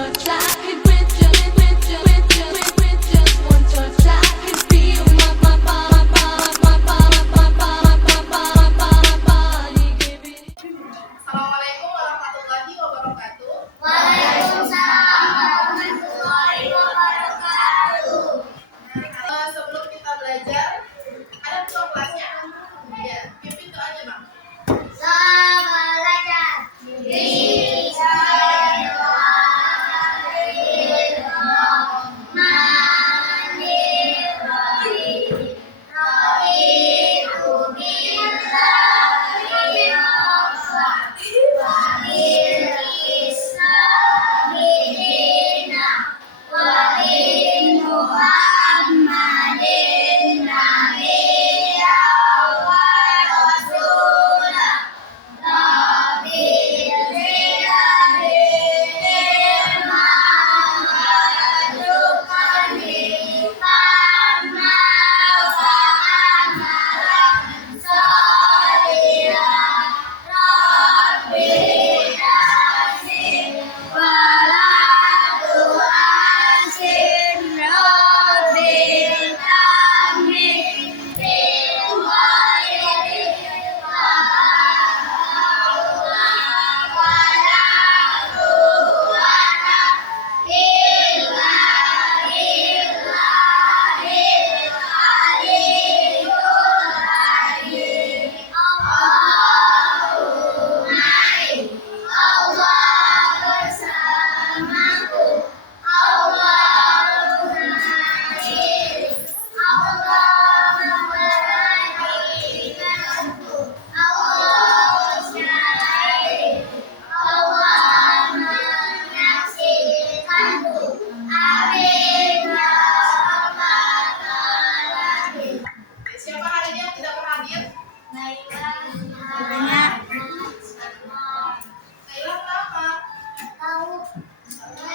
touch, I could with just one touch, I could feel my body giving. Assalamualaikum warahmatullahi wabarakatuh. Waalaikumsalam warahmatullahi wabarakatuh. Sebelum kita belajar, ada ketua kelasnya? Ya, pimpin doa aja, Bang. Selamat belajar. Siapa hari ini yang tidak berhadir? Naila kenapa?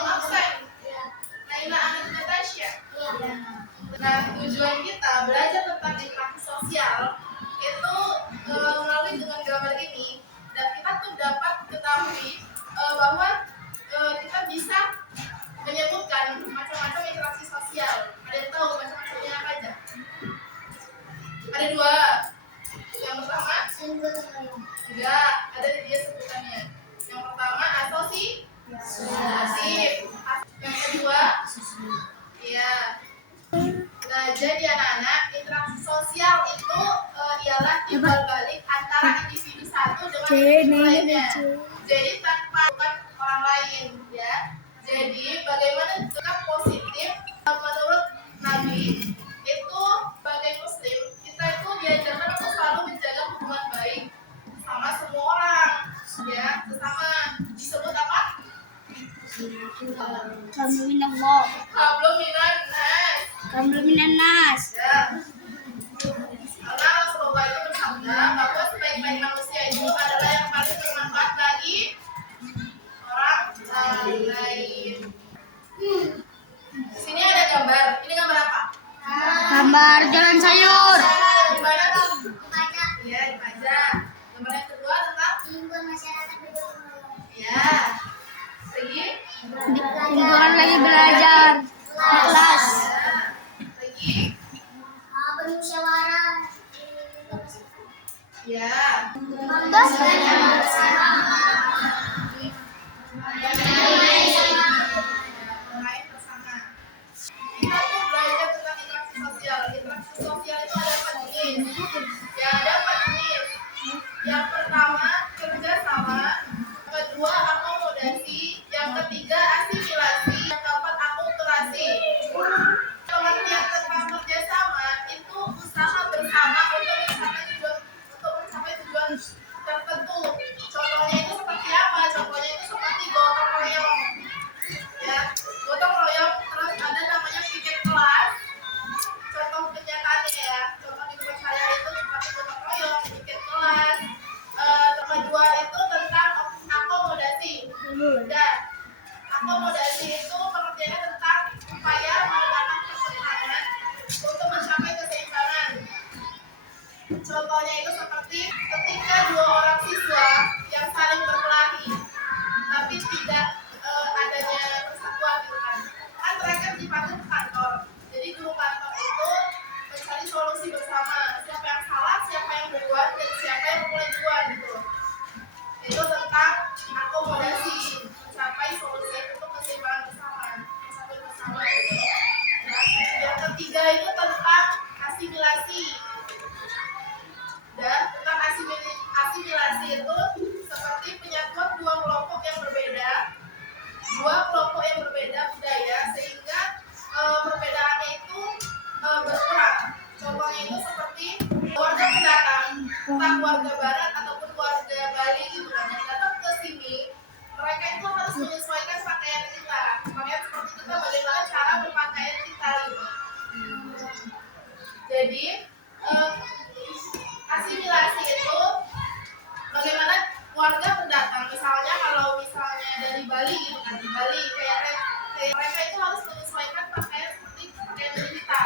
Absen. Naila Anak Natasha. Nah, tujuan kita belajar tentang interaksi sosial itu melalui dengan gambar ini, dan kita tuh dapat ketahui bahwa kita bisa menyebutkan macam-macam interaksi sosial. Ada yang tahu macam-macamnya apa aja? Ada dua. Yang pertama, enggak, ada dia sebutannya. Yang pertama asosiasi. Yang kedua, ya. Nah, jadi anak-anak, interaksi sosial itu ialah timbal balik antara individu satu dengan individu lainnya. Jadi tanpa orang lain, ya. Jadi bagaimana sikap positif menurut Nabi itu sebagai Muslim, kita itu diajarkan untuk selalu menjaga hubungan baik sama semua orang, ya, sesama. Disebut apa? Hablum minan nas. Ya. Karena Rasulullah itu bersabda bahwa sebaik-baik manusia itu adalah yang paling bermanfaat bagi orang lain. Di sini ada gambar. Ini gambar apa? Gambar jalan sayur. Di mana tuh? Iya, di pajak. Gambar yang kedua tentang Lingkungan masyarakat ya. Lagi? lingkungan lagi belajar di kelas. Lagi? Bermusyawarah. Ya. Bermain bersama. Kita tuh belajar tentang interaksi sosial. Interaksi sosial itu ada 4 jenis. Ya, ada 4 jenis. Yang pertama, kerjasama. Yang kedua, akomodasi. Yang ketiga, asimilasi. Yang keempat, akulturasi. Pengertian tentang kerjasama itu usaha bersama untuk mencapai tujuan tertentu. Contohnya itu seperti apa? Contohnya itu seperti gotong royong. Ya, gotong royong. Terus ada namanya piket kelas. Contoh kenyataannya ya. Contoh di tempat saya itu seperti gotong royong, piket kelas. Kedua itu tentang akomodasi. Dan akomodasi itu pengertiannya tentang upaya meletakkan pertentangan untuk mencapai keseimbangan. Contohnya itu seperti ketika dua orang siswa yang saling berkelahi, tapi tidak adanya Bali gitu kan, di Bali kayak mereka itu harus menyesuaikan pakaian seperti pakaian kita.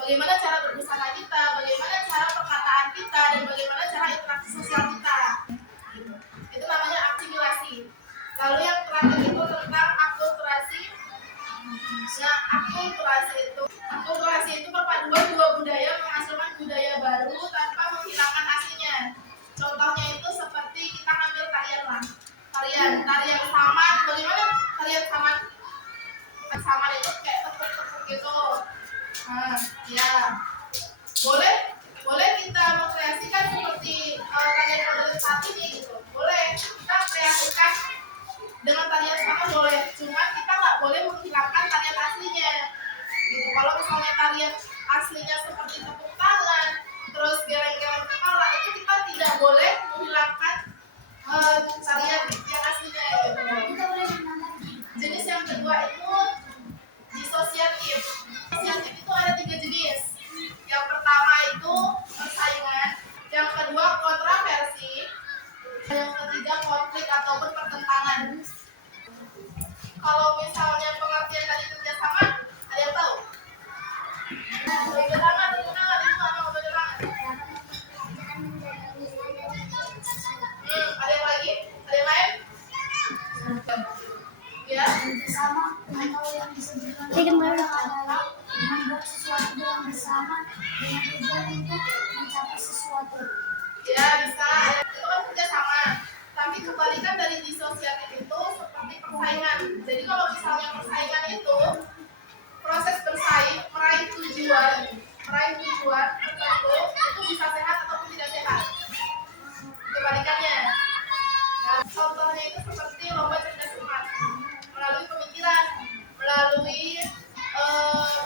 Bagaimana cara berbusana kita, bagaimana cara perkataan kita, dan bagaimana cara interaksi sosial kita. Gitu. Itu namanya asimilasi. Lalu yang terakhir itu tentang akulturasi. Nah, akulturasi itu perpaduan dua budaya menghasilkan budaya baru tanpa menghilangkan aslinya. Contohnya itu seperti kita ngambil tarian lah. Tarian saman. Bagaimana tarian saman? Saman itu kayak tepuk-tepuk gitu. Nah, ya. Boleh kita mengkreasikan seperti tarian modern saat ini gitu. Boleh kita kreasikan dengan tarian sama boleh. Cuma kita nggak boleh menghilangkan tarian aslinya. Gitu. Kalau misalnya tarian aslinya seperti tepuk tangan, terus geleng-geleng kepala, itu kita tidak boleh menghilangkan tarian yang aslinya gitu. Jenis yang kedua itu disosiatif. Disosiatif itu ada 3 jenis. Yang pertama itu persaingan, yang kedua kontroversi, yang ketiga konflik ataupun pertentangan. Kalau misalnya pengertian dari kerjasama, ada yang tahu? Kerjasama itu apa kerjasama? Ada yang lagi? Ada yang lain? Ya. Bersama atau yang disebutkan adalah membuat sesuatu yang bersama dengan tujuan untuk mencapai sesuatu. Ya bisa, itu kan kerjasama. Tapi kebalikan dari disosiatif itu seperti persaingan. Jadi kalau misalnya persaingan itu proses bersaing meraih tujuan tertentu itu bisa sehat ataupun tidak sehat. Kebalikannya. Nah, contohnya itu seperti lomba cerdas cermat melalui pemikiran, melalui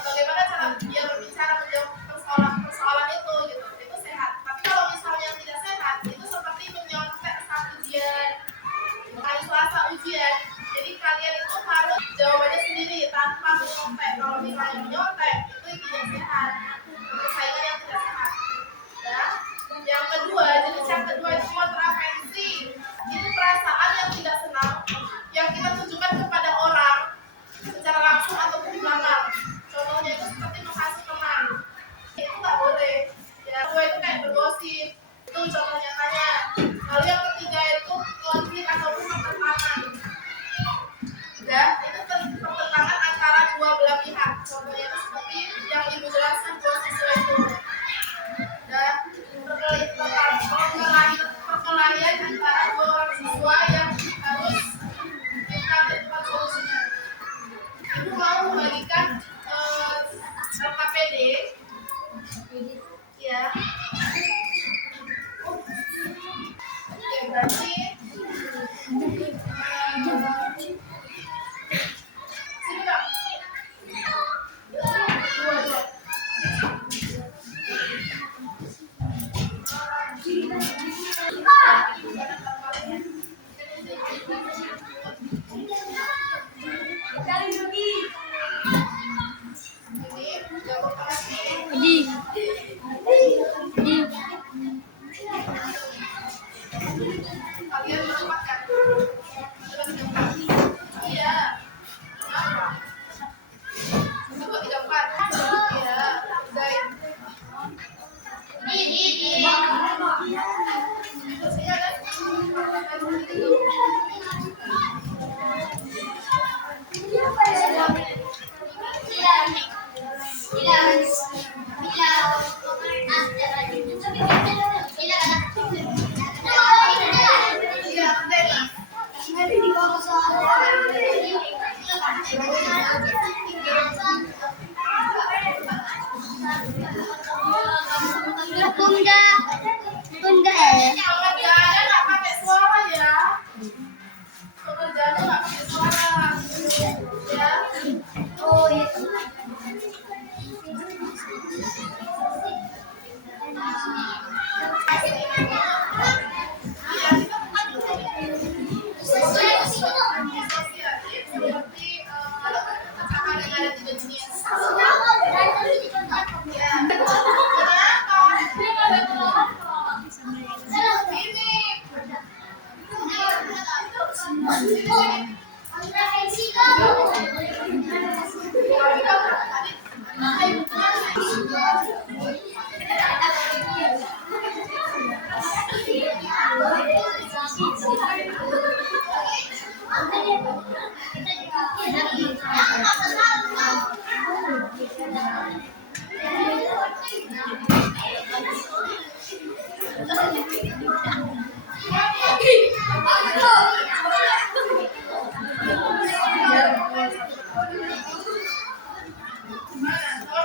bagaimana cara dia berbicara menjawab persoalan itu gitu. Itu sehat. Tapi kalau misalnya tidak sehat, itu seperti menyontek saat ujian, hari Selasa ujian. Jadi kalian itu harus Nomor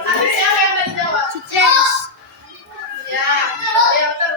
satu siapa yang tadi jawab? Sukses. Ya, ya betul.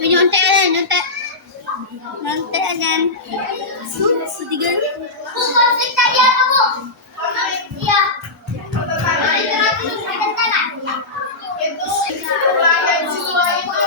Nyontek aja, nyontek. Nyontek aja. Tiga. Konflik tadi apa, Bu? Iya. Itu ulangan siswa itu.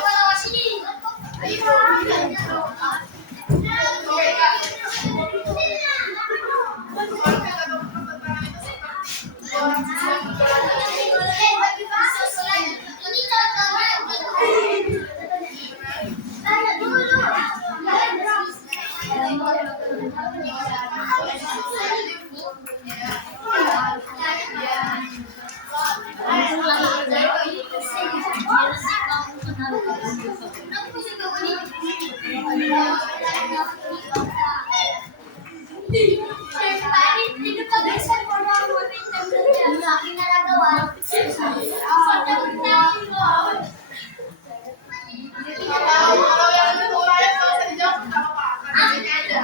Kalau yang itu ulangan nggak usah dijawab nggak apa-apa, karena ini ada.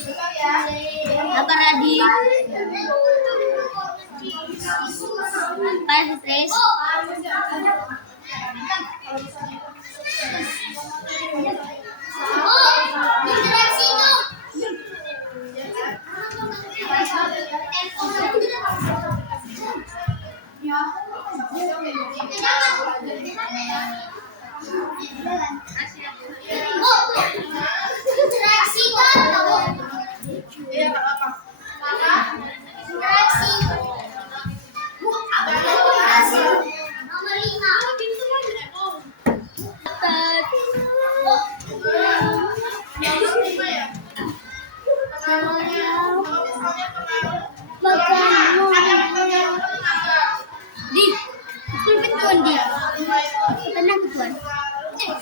Bentar ya. Apa Radi? Apa stres? Iya, nggak apa-apa. Yang lima ya. Pengaruhnya, kalau misalnya pengaruh, ada pengaruh tenaga. Di, betul di. Lima itu Tenang tuan. Ya.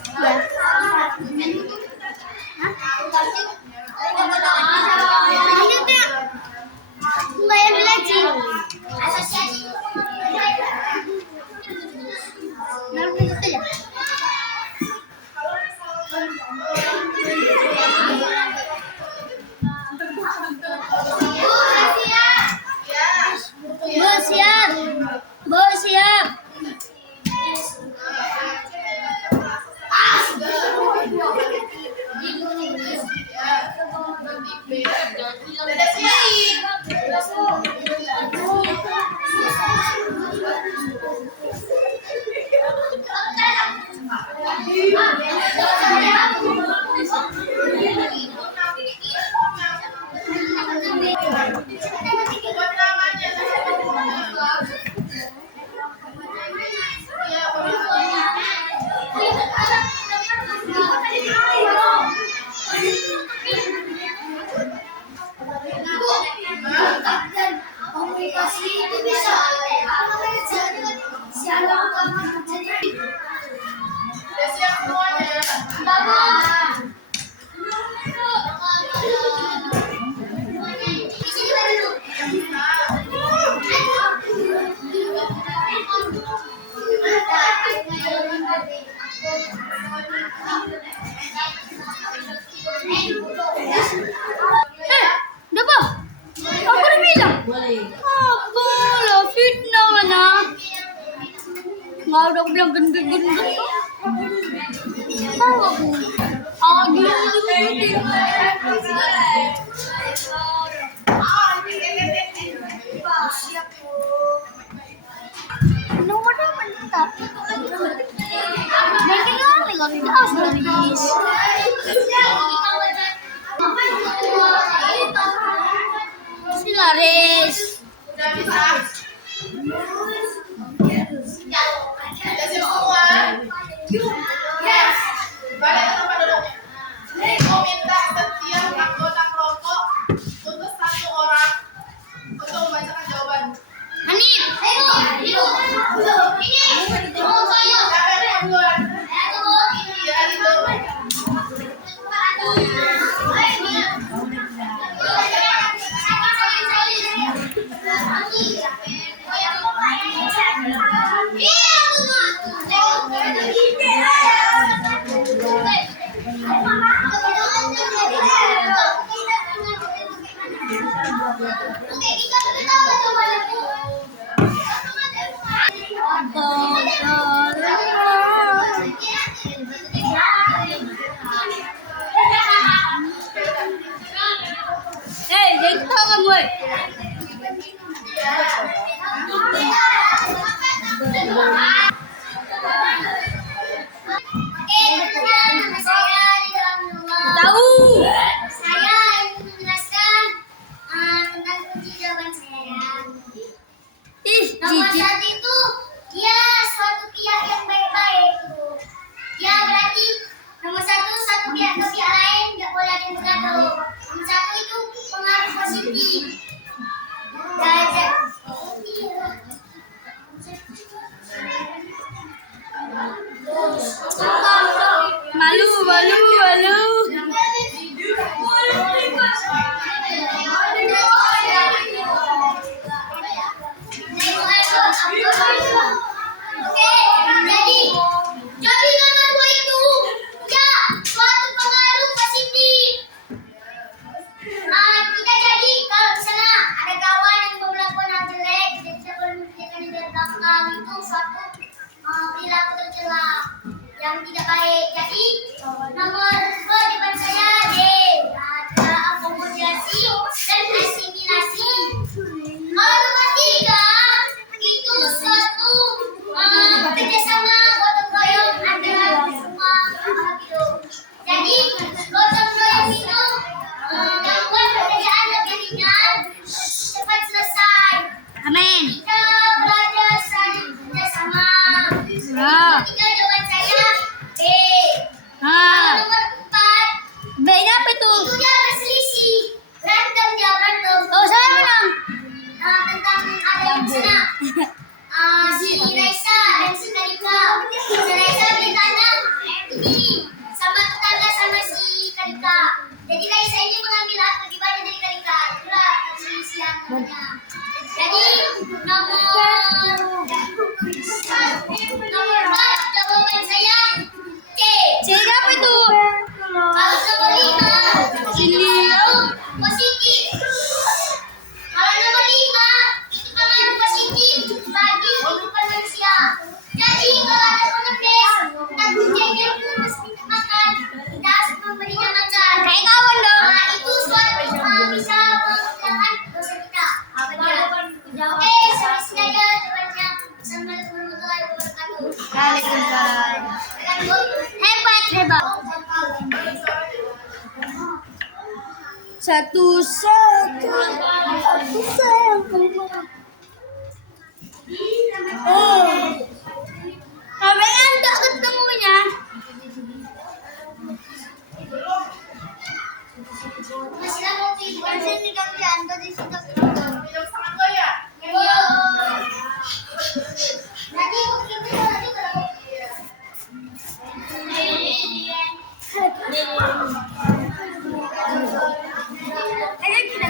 Lumayan belajar. Nah, betul ya. Bo siap. Bo siap. Dadah siap. Buat namanya. Iya, Komunikasi itu bisa. udah siap semuanya. Udah apa? Aku udah bilang. Apa lah fitnah mana? Nggak udah aku bilang gendut-gendut kok. Tahu aku. Siap. Nomor apa kita? Mereka kali kalau tidak habis. Silaris. Udah bisa? Udah siap semua? Yes. Balik ke tempat duduknya. Mau minta setiap anggota kelompok untuk satu orang untuk membacakan jawaban. Hanif. Siapa yang duluan? Ya, itu. Hei, jangan ketawa gue. Tahu. Saya ingin menjelaskan tentang kunci jawaban saya. Ih, Nomor Cici. satu itu dia suatu pihak yang baik-baik. Dia berarti nomor satu pihak ke pihak lain nggak boleh ada yang bergaduh. Nomor satu itu pengaruh positif. Dan Malu. Oke, jadi nomor dua itu ya suatu pengaruh positif. Kita jadi kalau misalnya ada kawan yang melakukan hal jelek, kita tidak boleh memikirkan yang dari belakang itu suatu perilaku tercela yang tidak baik. Jadi nomor dua depan saya D ada akomodasi dan asimilasi. Kalau nomor tiga itu suatu kerjasama gotong royong antara semua makhluk hidup. Jadi gotong royong itu membuat pekerjaan lebih ringan, cepat selesai. Amin. Kita belajar saling kerjasama. Ya. Tiga jawaban saya B. Ah. Nomor empat B-nya apa itu? itu dia berselisih, berantem dia berantem. Oh, saya menang. Tentang ada yang sana. Si Raisa dan si Kalika. Si Raisa beli tanah ini sama tetangga sama si Kalika. Jadi Raisa ini mengambil hak lebih banyak dari Kalika. Itulah perselisihan namanya. Jadi nomor 4 jawaban saya C. C-nya apa itu? Kalau nomor 5 Sini. positif. Kalau nomor 5 itu pengaruh positif bagi kehidupan manusia. Jadi kalau ada pengemis dan kucingnya itu harus minta makan, kita harus memberinya makan. Kayak kawan dong. Itu suatu bisa menghilangkan dosa kita. Apa dia? Oke, sampai sini aja jawabannya. Assalamualaikum warahmatullahi wabarakatuh. Waalaikumsalam. Hebat. Satu sayang. Sampai ngantuk ketemunya. Masih lama waktu itu. Sini kalian tadi sudah. Jam setengah dua ya? Iya. Tadi waktu itu tadi kalau Ayo kita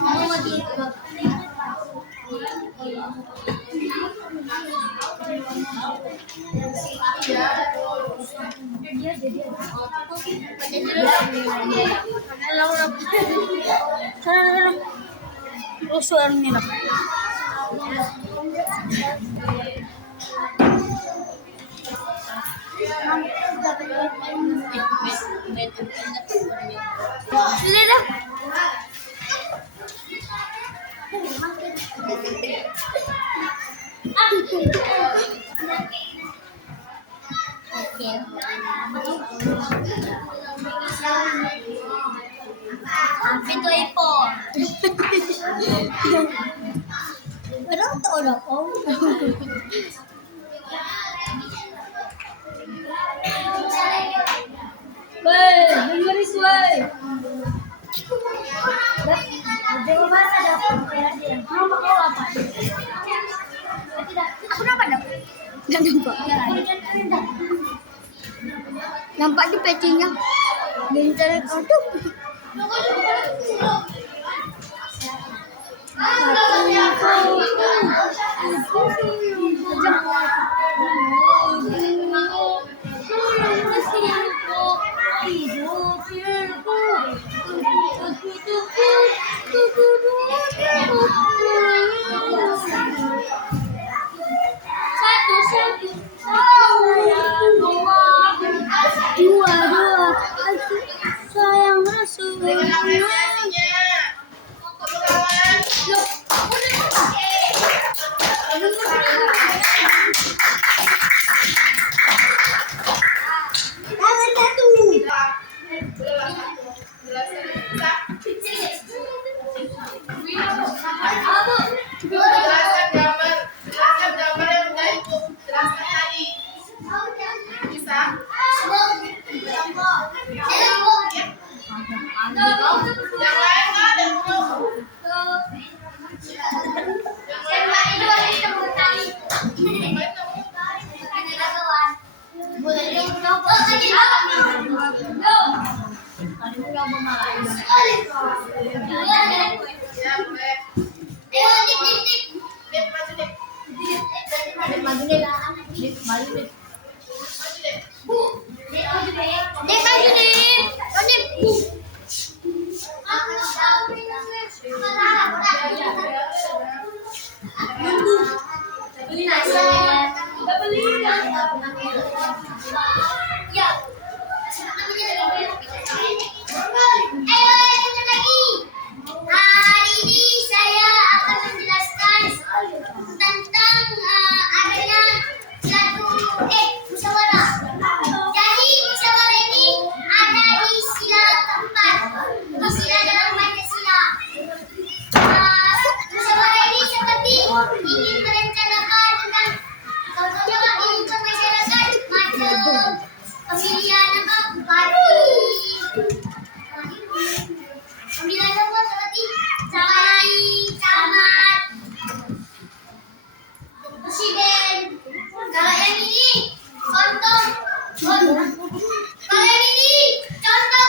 Mau mati. Sana. Usuan nila. Sila dah. Okay. Pintu ipon. Parang taon ako. Wey, dengeris wey. Jangan masa dapat dia. Mau pakai apa? Aku nampak dah. Dah nampak. Nampak di pecinya. Internet aduh. Dua. Sayang Rasul. Jelaskan gambar yang udah itu. Jelaskan tadi. Bisa? Yang lain nggak ada belum? Ya boleh. Dip, maju dip. Maju dip. Hari ini saya akan menjelaskan tentang adanya satu musyawarah. Jadi musyawarah ini ada di sila keempat, di sila dalam Pancasila. Musyawarah ini seperti ingin merencanakan tentang contohnya ingin masyarakat macam pemilihan bupati, pemilihan seperti camat, presiden. Kalau yang ini contoh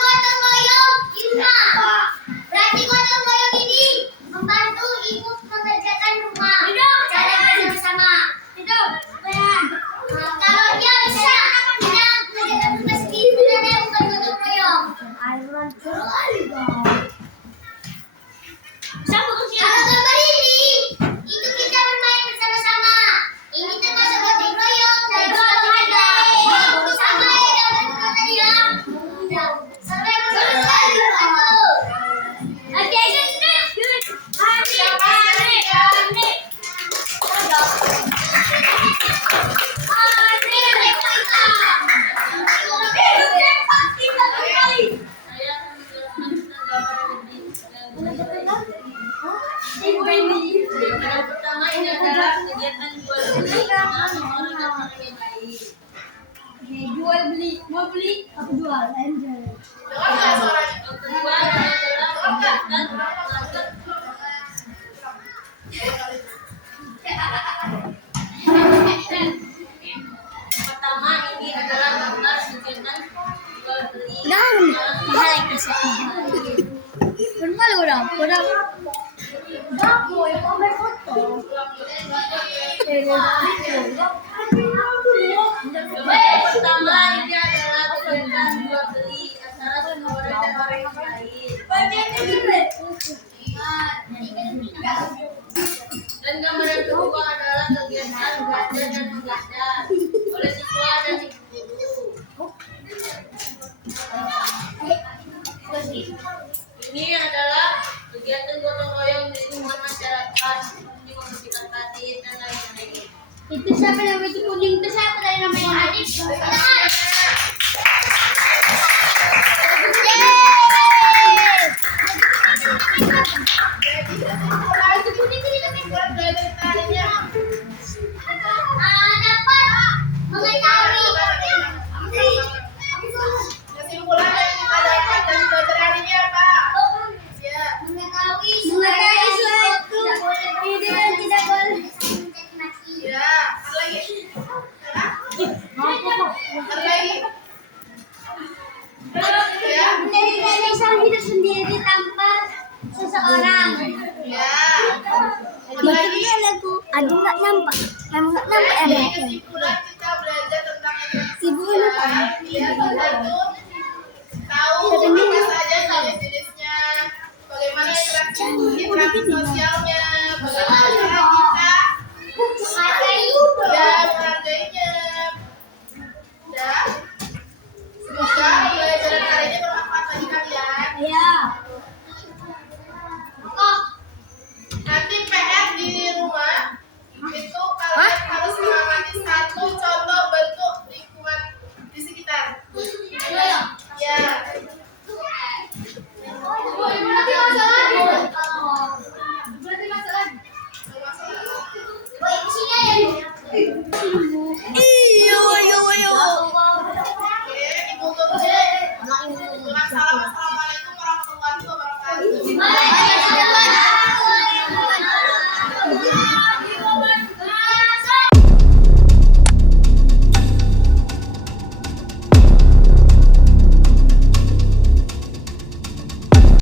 gotong royong lima. Berarti gotong royong ini membantu ibu mengerjakan rumah secara bersama-sama. Kalau dia bisa dia mengerjakan tugas sendiri, sebenarnya bukan gotong royong. Kalau gambar ini, itu kita bermain bersama-sama. Ini termasuk gotong royong dan gotong royong. Sama ya gambar tadi ya. Sampai selesai. Oke, good. Pertama ini adalah kegiatan jual beli jual beli, mau beli apa jual? Enjoy. Dengar nggak suaranya? Kedua adalah kegiatan pertama ini adalah gambar kegiatan jual beli barang Mahal kisah mahal. Normal orang. Orang. Gapo, yung may foto. Pertama ini adalah kegiatan jual beli antara seseorang dan orang lain. Dan gambaran kedua adalah kegiatan belajar dan mengajar oleh siswa dan ibu guru. Ini adalah kegiatan gotong royong di lingkungan masyarakat seperti membersihkan batin dan lain-lain. Itu siapa namanya itu kuning? Itu siapa tadi namanya? Adik, dapat mengetahui Kesimpulan yang kita dapat dari belajar hari ini apa? Ya. mengetahui suatu ide dan tidak boleh. Ya, ada lagi. Ada lagi. Ya, Tidak bisa hidup sendiri tanpa seseorang. ya. Ada lagi. lagu. Aduh nggak nampak. Memang nggak nampak Jadi kesimpulan kita belajar tentang interaksi sosial. Ya, kita itu tahu apa saja jenis-jenisnya, bagaimana interaksi sosialnya, bagaimana cara kita dan menghargainya. Dan semoga pelajaran hari ini bermanfaat bagi kalian. Ya. Nanti PR di rumah itu kalian harus mengamati satu contoh bentuk lingkungan di sekitar. Ya. Berarti masalah. Masalah. Boy, kesini aja.